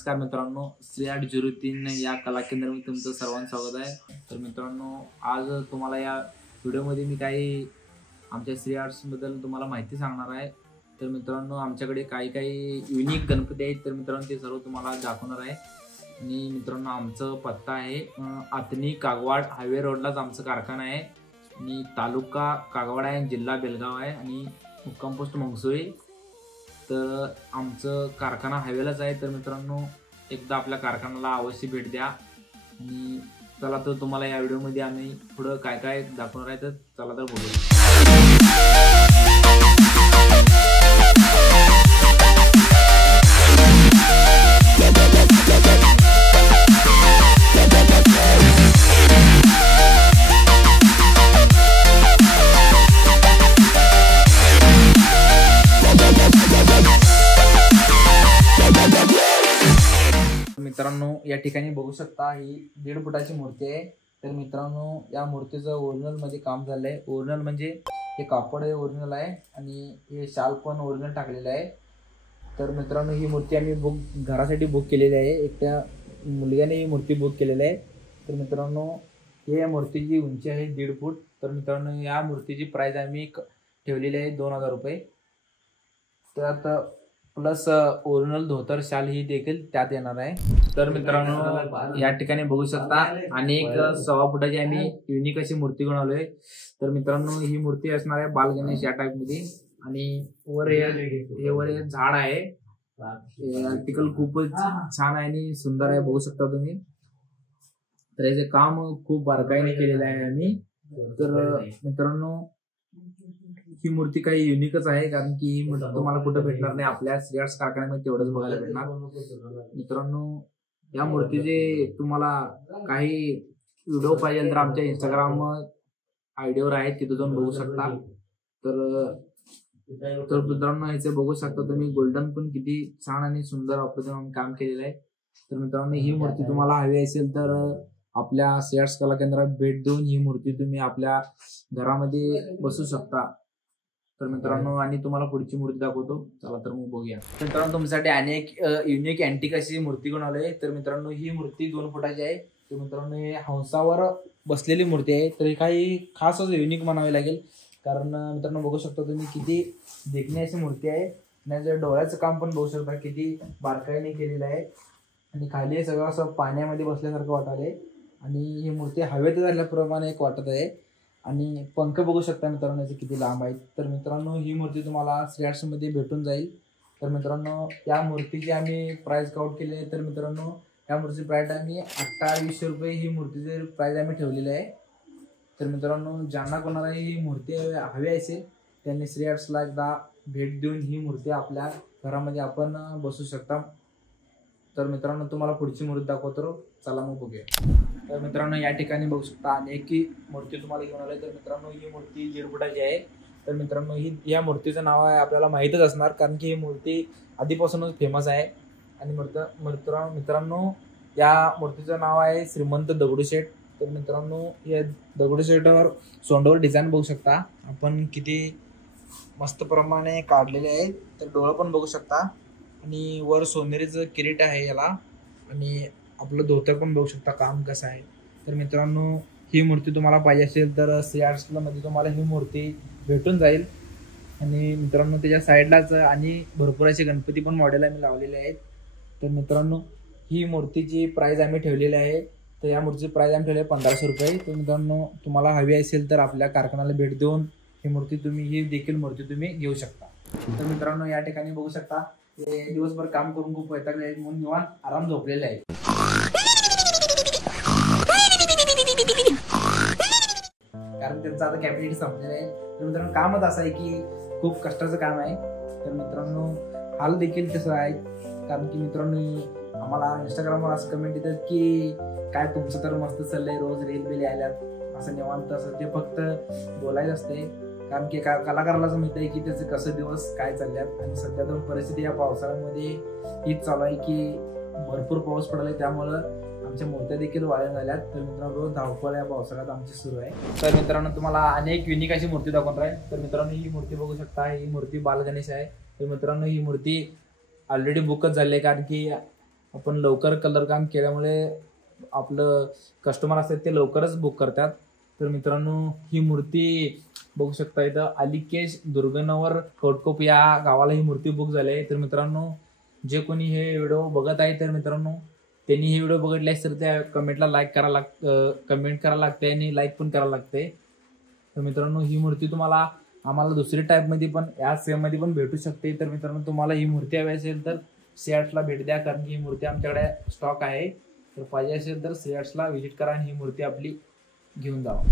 नमस्कार मित्रांनो, श्री 803 या कला केंद्रामध्ये तुमचं सर्वांचं स्वागत आहे। तर मित्रांनो, आज तुम्हाला या व्हिडिओमध्ये मी काही आमच्या श्री आर्ट्स बद्दल तुम्हाला माहिती सांगणार आहे। तर मित्रांनो, आमच्याकडे काही युनिक गणपती आहेत। तर मित्रांनो, ते सर्व तुम्हाला दाखवणार आहे। आणि मित्रांनो, आमचं पत्ता आहे आतनी कागवाड हायवे रोडलाच आमचं कारखाना आहे आणि तालुका कागवाड आहे, जिल्हा बेलगाव आहे आणि मुक्काम पोस्ट मंगसोळी। तर आमचं कारखाना हायवेलाच आहे। तर मित्रांनो, एकदा आपल्या कारखान्याला अवश्य भेट द्या। आणि चला तर तुम्हाला या व्हिडिओमध्ये आम्ही पुढं काय काय दाखवणार आहे, तर चला तर बोलूया। मित्रांनो, या ठिकाणी बघू शकता ही 1.5 फुटाची मूर्ती आहे। तर मित्रांनो, या मूर्तीचं ओरिजिनल मध्ये काम झालंय। ओरिजिनल म्हणजे हे कापड आहे, ओरिजिनल आहे आणि हे शाल पण ओरिजिनल टाकलेलं आहे। तर मित्रांनो, ही मूर्ती आम्ही घरासाठी बुक केलेली आहे। एकट्या मुलग्याने ही मूर्ती बुक केलेली आहे। तर मित्रांनो, हे या मूर्तीची उंची आहे 1.5 फूट। तर मित्रांनो, या मूर्तीची प्राइस आम्ही ठेवलेली आहे 2000 रुपये। तर आता प्लस ओरिजिनल धोतर शाल ही देखील त्यात येणार आहे। तर मित्रांनो, या ठिकाणी बघू शकता आणि एक 1.25 फुटाची आम्ही युनिक अशी मूर्ती बनवलोय। तर मित्रांनो, ही मूर्ती असणार आहे बाल गणेश या टाइप मध्ये आणि वर हे झाड आहे। आर्टिकल खूपच छान आहे आणि सुंदर आहे, बघू शकता तुम्ही। तर याचे काम खूप बारकाईने केलेलं आहे आम्ही। तर मित्रांनो, ही मूर्ती काही युनिकच आहे, कारण की ही मूर्ती तुम्हाला कुठे भेटणार नाही, आपल्या श्री आर्ट्स कारखान्यामध्ये तेवढंच बघायला भेटणार। मित्रांनो, या मूर्तीचे तुम्हाला काही व्हिडिओ पाहिजे तर आमच्या इंस्टाग्राम आयडीवर आहेत, तिथे जाऊन बघू शकता। तर मित्रांनो, ह्याचे बघू शकता तुम्ही, गोल्डन पण किती छान आणि सुंदर अप्रतिम काम केलेलं आहे। तर मित्रांनो, ही मूर्ती तुम्हाला हवी असेल तर आपल्या श्री आर्ट्स कला केंद्रात भेट देऊन ही मूर्ती तुम्ही आपल्या घरामध्ये बसू शकता। तर मित्रांनो, आणि तुम्हाला पुढची मूर्ती दाखवतो, चला तर मग बघूया। मित्रांनो, तुमच्यासाठी अनेक युनिक अँटिक अशी मूर्ती बनवली। तर मित्रांनो, ही मूर्ती 2 फुटाची आहे। तर मित्रांनो, हे हंसावर बसलेली मूर्ती आहे। तर काही खास असं युनिक म्हणावे लागेल, कारण मित्रांनो बघू शकता तुम्ही किती देखणी अशी मूर्ती आहे। आणि डोळ्याचं काम पण बघू शकता किती बारकाईने केलेलं आहे आणि खाली सगळं असं पाण्यामध्ये बसल्यासारखं वाटायलंय आणि ही मूर्ती हवेत झाल्याप्रमाणे एक वाटत आहे आणि पंख बघू शकता मित्रांनो याचे किती लांब आहेत। तर मित्रांनो, ही मूर्ती तुम्हाला श्री आर्ट्स मध्ये भेटून जाईल। तर मित्रांनो, या मूर्तीची आम्ही प्राइस काउंट केली आहे। तर मित्रांनो, या मूर्तीची प्राइस आम्ही 2800 रुपये ही मूर्तीची प्राइस आम्ही ठेवलेली आहे। तर मित्रांनो, ज्यांना कोणाला ही मूर्ती हवी असेल त्यांनी श्री आर्ट्सला एकदा भेट देऊन ही मूर्ती आपल्या घरामध्ये आपण बसू शकता। तर मित्रांनो, तुम्हाला पुढची मूर्ती दाखवतो, चला मग बघूया। तर मित्रांनो, या ठिकाणी बघू शकता अनेक मूर्ती तुम्हाला घेऊन आली। तर मित्रांनो, ही मूर्ती 1.5 फुटाची आहे। तर मित्रांनो, या मूर्तीचं नाव आहे आपल्याला माहीतच असणार, कारण की ही मूर्ती आधीपासूनच फेमस आहे। आणि मित्रांनो, या मूर्तीचं नाव आहे श्रीमंत दगडूशेठ। तर मित्रांनो, या दगडूशेठावर सोंडवर डिझाईन बघू शकता आपण, किती मस्त प्रमाणे काढलेले आहे। तर डोळं पण बघू शकता आणि वर सोनेरीचं किरीट आहे याला आणि आपलं धोतर पण बघू शकता काम कसं आहे। तर मित्रांनो, ही मूर्ती तुम्हाला पाहिजे असेल तर श्री आर्ट्सला मध्ये तुम्हाला ही मूर्ती भेटून जाईल। आणि मित्रांनो, त्याच्या साईडलाच आणि भरपूर असे गणपती पण मॉडेल आम्ही लावलेले आहेत। तर मित्रांनो, ही मूर्तीची प्राइस आम्ही ठेवलेली आहे। तर या मूर्तीची प्राइस आम्ही ठेवली आहे 1500 रुपये। तर मित्रांनो, तुम्हाला हवी असेल तर आपल्या कारखान्याला भेट देऊन ही देखील मूर्ती तुम्ही घेऊ शकता। तर मित्रांनो, या ठिकाणी बघू शकता ते दिवसभर काम करून खूप वैतागले आहेत म्हणून निवांत आराम झोपलेले आहे, कारण त्यांचं आता कॅपॅसिटी संपलेलं आहे। तर मित्रांनो, कामच असं आहे की खूप कष्टाचं काम आहे। तर मित्रांनो, हाल देखील तसं आहे, कारण की मित्रांनो आम्हाला इंस्टाग्रामवर असं कमेंट येतात की काय तुमचं तर मस्त चाललंय, रोज रील बिल यायल्यात, असं निवांत असं ते फक्त बोलायचं असते, कारण की कलाकारालाच माहित आहे की त्याचे कसं दिवस काय चालल्यात। आणि सध्या तर परिस्थिती या पावसाळ्यामध्ये हीच चालू आहे की भरपूर पाऊस पडलाय, त्यामुळं आमच्या मूर्त्या देखील वाया झाल्यात। तर मित्रांनो, धावपळ या पावसाळ्यात आमची सुरू आहे। तर मित्रांनो, तुम्हाला अनेक युनिक अशी मूर्ती दाखवणार आहे। तर मित्रांनो, ही मूर्ती बघू शकता, ही मूर्ती बाल गणेश आहे। तर मित्रांनो, ही मूर्ती ऑलरेडी बुकच झाली आहे, कारण की आपण लवकर कलर काम केल्यामुळे आपलं कस्टमर असतात ते लवकरच बुक करतात. तर मित्रांनो ही मूर्ती बघू शकता इथं अलिकेश दुर्गनवर कोटकोप या गावाला ही मूर्ती बुक झाली आहे. तर मित्रांनो जे कोणी हे व्हिडिओ बघत आहे तर मित्रांनो त्यांनी हे व्हिडिओ बघितले तर त्या कमेंट करायला लागते आणि लाईक पण करायला लागते. तर मित्रांनो ही मूर्ती तुम्हाला आम्हाला दुसरी टाईपमध्ये पण या सेममध्ये पण भेटू शकते. तर मित्रांनो तुम्हाला ही मूर्ती हवी असेल तर सियाट्सला भेट द्या, कारण की ही मूर्ती आमच्याकडे स्टॉक आहे. तर पाहिजे असेल तर सियाट्सला व्हिजिट करा आणि ही मूर्ती आपली घेऊन जावा.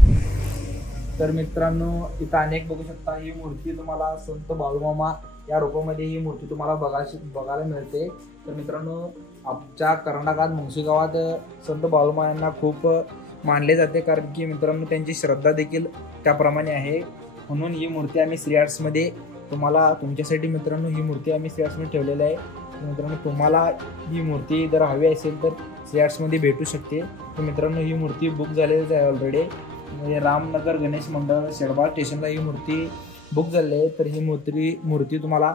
तर मित्रांनो इथं अनेक बघू शकता ही मूर्ती तुम्हाला संत बाळूमामा या रूपामध्ये ही मूर्ती तुम्हाला बघायला मिळते. तर मित्रांनो आमच्या कर्नाटकात मुंशी गावात संत बाळूमामा यांना खूप मानले जाते, कारण की मित्रांनो त्यांची श्रद्धा देखील त्याप्रमाणे आहे. म्हणून ही मूर्ती आम्ही श्रीआर्ट्समध्ये तुमच्यासाठी मित्रांनो ही मूर्ती आम्ही श्रीआर्ट्समध्ये ठेवलेली आहे. मित्रांनो तुम्हाला ही मूर्ती जर हवी असेल तर श्रीआर्ट्समध्ये भेटू शकते. तर मित्रांनो ही मूर्ती बुक झालेलीच आहे ऑलरेडी. म्हणजे रामनगर गणेश मंडळ शेडबाळ स्टेशनला ही मूर्ती बुक झाली आहे. तर ही मूर्ती तुम्हाला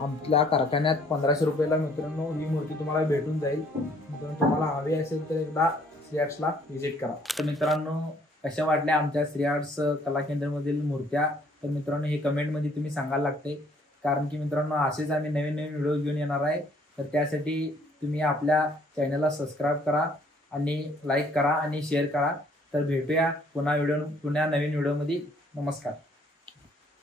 आपल्या कारखान्यात 1500 रुपयाला मित्रांनो ही मूर्ती तुम्हाला भेटून जाईल. मित्रांनो तुम्हाला हवी असेल तर एकदा श्रीआर्ट्सला व्हिजिट करा. तर मित्रांनो कशा वाटल्या आमच्या श्रीआर्ट्स कला केंद्रामधील मूर्त्या, तर मित्रांनो हे कमेंटमध्ये तुम्ही सांगायला लागते, कारण की मित्रांनो असेच आम्ही नवीन नवीन व्हिडिओ घेऊन येणार आहे. तर त्यासाठी तुम्ही आपल्या चॅनलला सबस्क्राईब करा आणि लाईक करा आणि शेअर करा. तर भेटूया पुन्हा नवीन व्हिडिओमध्ये. नमस्कार.